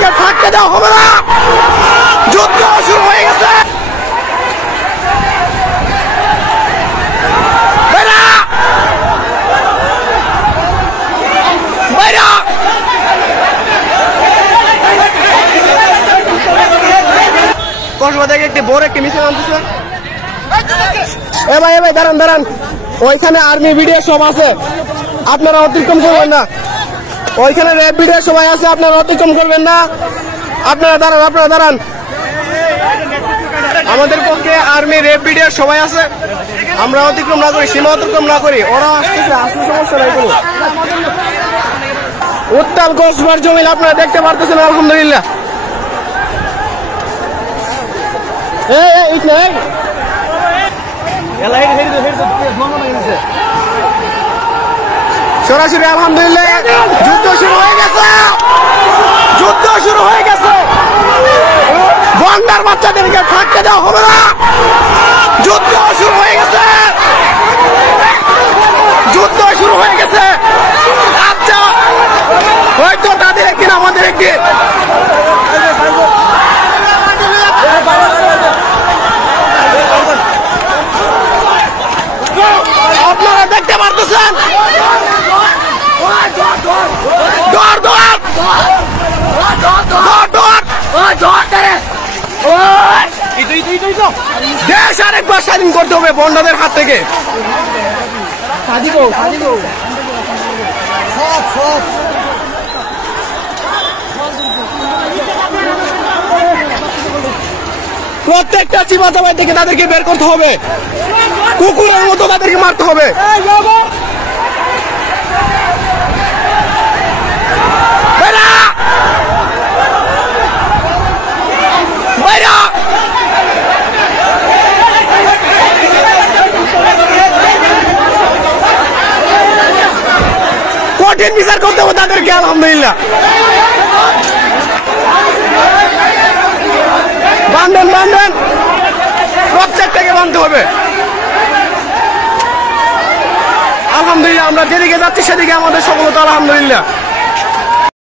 বাচ্চাদেরকে থাকতে দেওয়া হবে না। যুদ্ধ শুরু হয়ে গেছে। কসবা থেকে একটি বড় একটি মিছিল আনতেছে। এ ভাই দাঁড়ান দাঁড়ান, ওইখানে আর্মি ভিডিও সব আছে, আপনারা অতিক্রম করবেন না। ওইখানে র্যাব ভিডিও সবাই আছে, আপনারা অতিক্রম করবেন না। আপনারা দাঁড়ান। আমাদের পক্ষে আর্মি র্যাব ভিডিও সবাই আছে, আমরা অতিক্রম না করি, সীমা অতিক্রম না করি। ওরা আসতেছে, আসলে সমস্যা নাই কোনো। উত্তাল কসবার জমিন আপনারা দেখতে পারতেছেন আলহামদুলিল্লাহ। সরাসরি আলহামদুলিল্লাহ যুদ্ধ শুরু হয়ে গেছে। বন্ডার বাচ্চাদেরকে থাকতে দেওয়া হবে না। যুদ্ধ শুরু হয়ে গেছে। আচ্ছা, হয়তো তাদের একটি না আমাদের একটি। আপনারা দেখতে পারতেছেন দেশ আরেকবার স্বাধীন করতে হবে বন্ডাদের হাত থেকে। প্রত্যেকটা চিবাচাবাই থেকে তাদেরকে বের করতে হবে, কুকুরের মতো তাদেরকে মারতে হবে। কঠিন বিচার করতে হবে তাদেরকে আলহামদুলিল্লাহ। বান্ধন প্রত্যেকটাকে বাঁধতে হবে। আলহামদুলিল্লাহ আমরা যেদিকে যাচ্ছি সেদিকে আমাদের সফলতা আলহামদুলিল্লাহ।